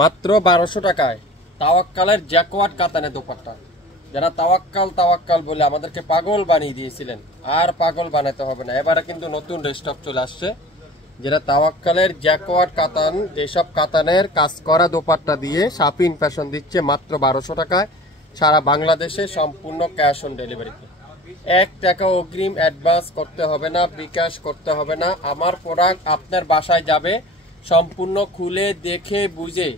মাত্র 1200 টাকায় তাওয়াক্কালের জ্যাকওয়ার্ড কাতানের দোপাট্টা। যারা তাওয়াক্কাল তাওয়াক্কাল বলে আমাদেরকে পাগল বানিয়ে দিয়েছিলেন, আর পাগল বানাতে হবে না। এবারে কিন্তু নতুন রেস্টক চলে আসছে, যেটা তাওয়াক্কালের জ্যাকওয়ার্ড কাতান, যেসব কাতানের কাজ করা দোপাট্টা দিয়ে শাপিন ফ্যাশন দিচ্ছে মাত্র 1200 টাকায় সারা বাংলাদেশে, সম্পূর্ণ ক্যাশ অন ডেলিভারিতে। 1 টাকা অগ্রিম অ্যাডভান্স করতে হবে না, বিকাশ করতে হবে না। আমার প্রোডাক্ট আপনার বাসায় যাবে, সম্পূর্ণ খুলে দেখে বুঝে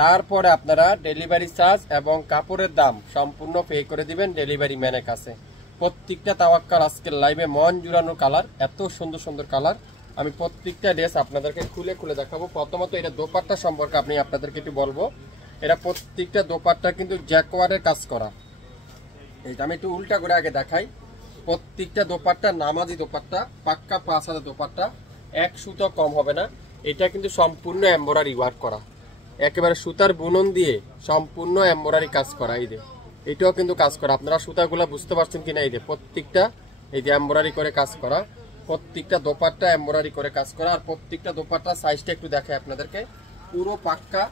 তারপরে আপনারা ডেলিভারি চার্জ এবং কাপড়ের দাম সম্পূর্ণ পে করে দিবেন ডেলিভারি ম্যানের কাছে। প্রত্যেকটা তাওয়াক্কাল আজকের লাইভে মন জুড়ানো কালার, এত সুন্দর সুন্দর কালার। আমি প্রত্যেকটা ড্রেস আপনাদেরকে খুলে খুলে দেখাবো। প্রথমত এটা দোপাট্টা সম্পর্কে আমি আপনাদেরকে একটু বলবো। এটা প্রত্যেকটা দোপাট্টা কিন্তু জ্যাকওয়ার্ডের কাজ করা। এইটা আমি একটু উল্টা করে আগে দেখাই। প্রত্যেকটা দোপাট্টা নামাজি দোপাট্টা, পাক্কা 5 হাজার দোপাট্টা, এক সুতো কম হবে না। এটা কিন্তু সম্পূর্ণ এমব্রয়ডারি ওয়ার্ক করা, একেবারে সুতার বুনন দিয়ে সম্পূর্ণ এমব্রয়ডারি কাজ করা। এই যে এটাও কিন্তু কাজ করা, আপনারা সুতাগুলো বুঝতে পারছেন কিনা। এই যে প্রত্যেকটা এই যে এমব্রয়ডারি করে কাজ করা, প্রত্যেকটা দোপাট্টা এমব্রয়ডারি করে কাজ করা। আর প্রত্যেকটা দোপাট্টা সাইজটা একটু দেখাই আপনাদেরকে, পুরো পাক্কা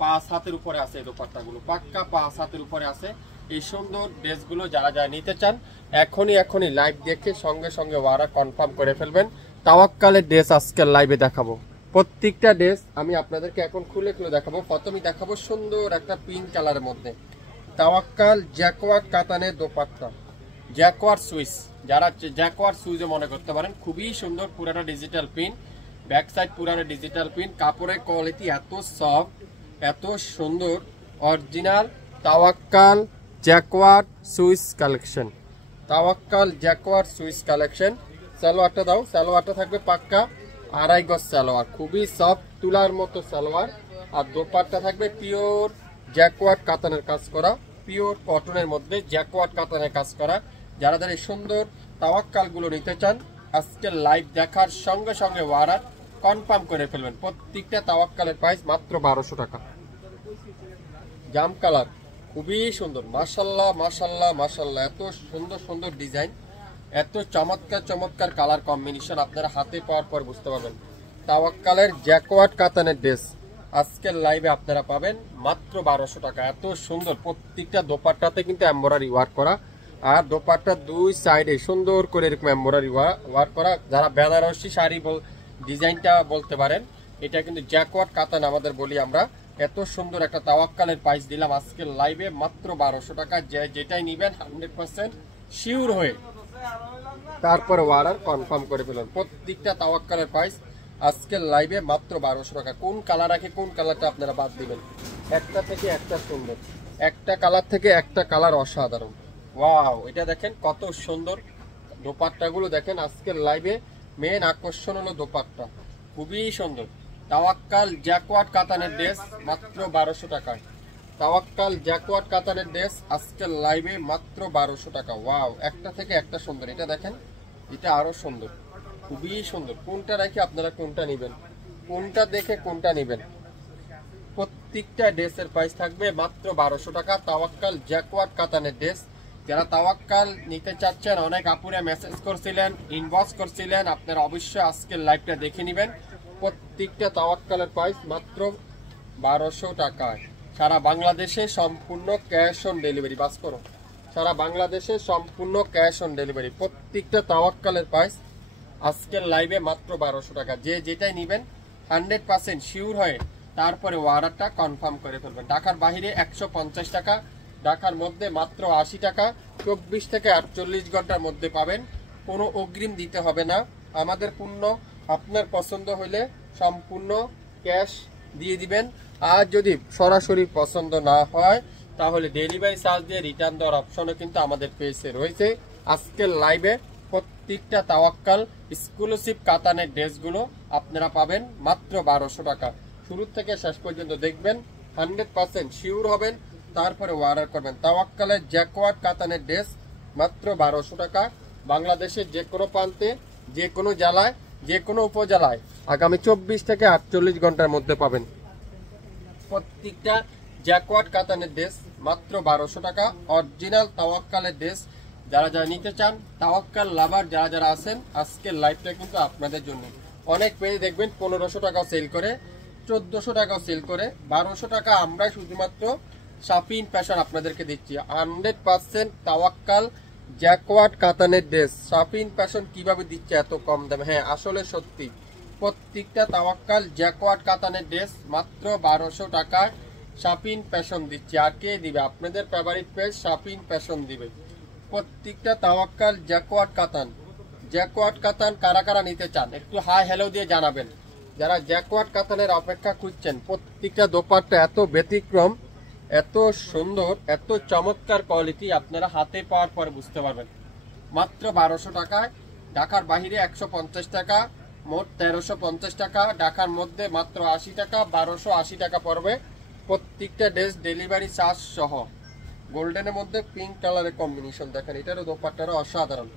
5 হাতের উপরে আছে। এই দোপাট্টাগুলো পাক্কা 5 হাতের উপরে আছে। এই সুন্দর ড্রেসগুলো যারা যারা নিতে চান এখনই লাইভ দেখে সঙ্গে সঙ্গে অর্ডার কনফার্ম করে ফেলবেন। তাওয়াক্কালের ড্রেস আজকের লাইভে দেখাবো। প্রত্যেকটা ড্রেস আমি আপনাদেরকে এখন খুলে খুলে দেখাবো। প্রথমেই দেখাবো সুন্দর একটা পিঙ্ক কালারের মধ্যে তাওয়াক্কাল জ্যাকওয়ার্ড কাতানের দোপাট্টা, জ্যাকওয়ার্ড সুইস। যারা জ্যাকওয়ার্ড সুইজও মনে করতে পারেন, খুবই সুন্দর। পুরাটা ডিজিটাল প্রিন্ট, ব্যাক সাইড পুরাটা ডিজিটাল প্রিন্ট। কাপড়ের কোয়ালিটি এত সফট, এত সুন্দর। Original Tawakkal jacquard swiss collection, Tawakkal jacquard swiss collection. সালোয়ারটা দাও, সালোয়ারটা থাকবে পাক্কা 2.5 গজ সালোয়ার, খুবই সফট তুলার মতো সালোয়ার। আর দোপাট্টা থাকবে পিওর জ্যাকওয়ার্ড কাতানের কাজ করা, পিওর কটনের মধ্যে জ্যাকওয়ার্ড কাতানের কাজ করা। যারা যারা এই সুন্দর তাওয়াক্কালগুলো নিতে চান আজকে লাইভ দেখার সঙ্গে সঙ্গে অর্ডার কনফার্ম করে ফেলবেন। প্রত্যেকটা তাওয়াক্কালের প্রাইস মাত্র 1200 টাকা। জাম কালার খুবই সুন্দর, মাশাল্লাহ মাশাল্লাহ মাশাল্লাহ। এত সুন্দর সুন্দর ডিজাইন, এত চমৎকার চমৎকার কালার কম্বিনেশন, আপনারা হাতে পাওয়ার পর বুঝতে পারবেন। তাওয়াক্কালের জ্যাকওয়ার্ড কাতানের ড্রেস আজকের লাইভে আপনারা পাবেন মাত্র 1200 টাকা। এত সুন্দর, প্রত্যেকটা দোপাট্টাতে কিন্তু এমব্রয়ডারি ওয়ার্ক করা। আর দোপাট্টার দুই সাইডে সুন্দর করে এরকম এমব্রয়ডারি ওয়ার্ক করা। যারা বেনারসি শাড়ি ডিজাইনটা বলতে পারেন, এটা কিন্তু জ্যাকওয়ার্ড কাতান আমাদের বলি আমরা। এত সুন্দর একটা তাওয়াক্কালের প্রাইস দিলাম আজকের লাইভে মাত্র 1200 টাকা। যেটাই নিবেন 100% শিওর হয়ে তারপরে অর্ডার কনফার্ম করে ফেলুন। প্রত্যেকটা তাওয়াক্কালের প্রাইস আজকের লাইভে মাত্র 1200 টাকা। কোন কালার রাখে কোন কালারটা আপনারা বাদ দিবেন। একটা থেকে একটা সুন্দর, একটা কালার থেকে একটা কালার অসাধারণ। ওয়াও, এটা দেখেন কত সুন্দর। দোপাট্টাগুলো দেখেন আজকের লাইভে মেন আকর্ষণ হলো দোপাট্টা, খুবই সুন্দর। তাওয়াক্কাল জ্যাকওয়ার্ড কাতানের ড্রেস মাত্র 1200 টাকায়। তাওয়াক্কাল জ্যাকওয়ার্ড কাতানের ড্রেস আজকের লাইভে মাত্র 1200 টাকা। ওয়াও, একটা থেকে একটা সুন্দর। এটা দেখেন, এটা আরো সুন্দর, খুবই সুন্দর। কোনটা রেখে আপনারা কোনটা নেবেন, কোনটা দেখে কোনটা নেবেন। প্রত্যেকটা ড্রেসের প্রাইস থাকবে মাত্র 1200 টাকা। তাওয়াক্কাল জ্যাকওয়ার্ড কাতানের ড্রেস। যারা তাওয়াক্কাল নিতে চাচ্ছেন, অনেক আপুরে মেসেজ করছিলেন, ইনবক্স করছিলেন, আপনারা অবশ্যই আজকের লাইভটা দেখে নেবেন। প্রত্যেকটা তাওয়াক্কালের প্রাইস মাত্র 1200 টাকায়। সারা বাংলাদেশে সম্পূর্ণ ক্যাশ অন ডেলিভারি। বাস করো, সারা বাংলাদেশে সম্পূর্ণ ক্যাশ অন ডেলিভারি। প্রত্যেকটা তাওয়াক্কালের প্রাইস আজকের লাইভে মাত্র 1200 টাকা। যে যেটাই নেবেন 100% শিওর হয়ে তারপরে অর্ডারটা কনফার্ম করে ফেলবেন। ঢাকার বাইরে 150 টাকা, ঢাকার মধ্যে মাত্র 80 টাকা। 24 থেকে 48 ঘন্টার মধ্যে পাবেন, কোনো অগ্রিম দিতে হবে না। আমাদের পণ্য আপনার পছন্দ হলে সম্পূর্ণ ক্যাশ দিয়ে দিবেন। আর যদি সরাসরি পছন্দ না হয় তাহলে ডেলিভারি চার্জ দিয়ে রিটার্ন দেওয়ার অপশনও কিন্তু আমাদের পেজে রয়েছে। আজকের লাইভে প্রত্যেকটা তাওয়াক্কাল এক্সক্লুসিভ কাতানের ড্রেসগুলো আপনারা পাবেন মাত্র 1200 টাকা। শুরু থেকে শেষ পর্যন্ত দেখবেন, 100% শিওর হবেন, তারপরে অর্ডার করবেন। তাওয়াক্কালের জ্যাকওয়ার্ড কাতানের ড্রেস মাত্র 1200 টাকা। বাংলাদেশের যে কোনো প্রান্তে, যে কোনো জেলায়, যে কোনো উপজেলায় আগামী 24 থেকে 48 ঘন্টার মধ্যে পাবেন। প্রত্যেকটা জ্যাকওয়ার্ড কাতানের ড্রেস মাত্র 1200 টাকা। অরিজিনাল তাওয়াক্কালের ড্রেস। যারা যারা নিতে চান, তাওয়াক্কাল লাভার যারা যারা আছেন, আজকের লাইভটা কিন্তু আপনাদের জন্য। অনেক পেজ দেখবেন 1500 টাকা সেল করে, 1400 টাকাও সেল করে, 1200 টাকা আমরা শুধুমাত্র শাফিন ফ্যাশন আপনাদেরকে দিচ্ছি। 100% তাওয়াক্কাল জ্যাকওয়ার্ড কাতানের ড্রেস শাফিন ফ্যাশন কিভাবে দিচ্ছে এত কম দামে? হ্যাঁ আসলে সত্যি, প্রত্যেকটা তাওয়াক্কাল জ্যাকওয়ার্ড কাতানের ড্রেস মাত্র 1200 টাকায় শাফিন ফ্যাশন দিচ্ছে। আর কে দিবে? আপনাদের ফেভারিট পেজ শাফিন ফ্যাশন দিবে। প্রত্যেকটা তাওয়াক্কাল জ্যাকওয়ার্ড কাতান কারা কারা নিতে চান একটু হাই হ্যালো দিয়ে জানাবেন। যারা জ্যাকওয়ার্ড কাতানের অপেক্ষা খুঁজছেন, প্রত্যেকটা দোপাট্টা এত ব্যতিক্রম, এত সুন্দর, এত চমৎকার কোয়ালিটি, আপনারা হাতে পাওয়ার পরে বুঝতে পারবেন। মাত্র 1200 টাকায়, ঢাকার বাহিরে 150 টাকা, মোট 1350 টাকা, ঢাকার মধ্যে মাত্র 80 টাকা, 1280 টাকা পড়বে প্রত্যেকটা ড্রেস ডেলিভারি চার্জ সহ। গোল্ডেনের মধ্যে পিঙ্ক কালারের কম্বিনেশন দেখেন, এটারও দোপাট্টারও অসাধারণ।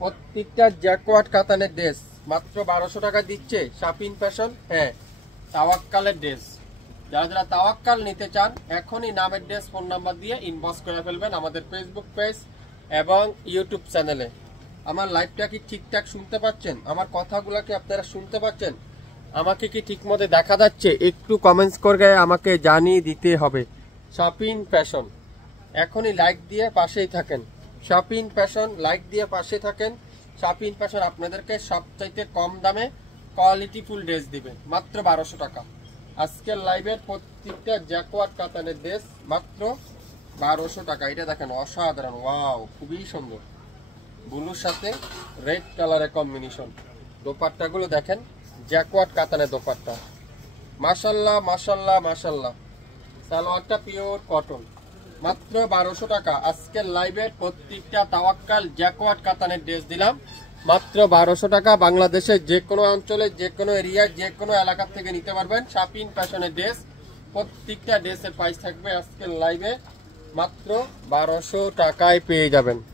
প্রত্যেকটা জ্যাকওয়ার্ড কাতানের ড্রেস মাত্র 1200 টাকা দিচ্ছে শাফিন ফ্যাশন। হ্যাঁ তাওয়াক্কালের ড্রেস, যারা যারা তাওয়াক্কাল নিতে চান এখনই নামের ড্রেস ফোন নাম্বার দিয়ে ইনবক্স করে ফেলবেন আমাদের ফেসবুক পেজ এবং ইউটিউব চ্যানেলে। আমার লাইভটা কি ঠিকঠাক শুনতে পাচ্ছেন? আমার কথাগুলো কি আপনারা শুনতে পাচ্ছেন? আমাকে কি ঠিক মতো দেখা যাচ্ছে? একটু কমেন্টস করে আমাকে জানিয়ে দিতে হবে। শাফিন ফ্যাশন, এখনই লাইক দিয়ে পাশেই থাকেন। শাফিন ফ্যাশন, লাইক দিয়ে পাশে থাকেন। শাফিন ফ্যাশন আপনাদেরকে সবচাইতে কম দামে কোয়ালিটিফুল ড্রেস দিবে মাত্র 1200 টাকা। আজকের লাইভের প্রত্যেকটা জ্যাকওয়ার্ড কাতানের ড্রেস মাত্র 1200 টাকা। এটা দেখেন অসাধারণ, ওয়াও, খুবই সুন্দর, ব্লুর সাথে রেড কালারের কম্বিনেশন। দোপাট্টাগুলো দেখেন, জ্যাকওয়ার্ড কাতানের দোপাট্টা, মাশাল্লাহ মাশাল্লাহ মাশাল্লাহ। সালোয়ারটা পিওর কটন, মাত্র 1200 টাকা। আজকের লাইভের প্রত্যেকটা তাওয়াক্কাল জ্যাকওয়ার্ড কাতানের ড্রেস দিলাম মাত্র 1200 টাকা। বাংলাদেশের যে কোনো অঞ্চলে, যে কোনো এরিয়ায়, যে কোনো এলাকা থেকে নিতে পারবেন শাফিন ফ্যাশনের ড্রেস। প্রত্যেকটা ড্রেসের প্রাইস থাকবে আজকের লাইভে মাত্র 1200 টাকায় পেয়ে যাবেন।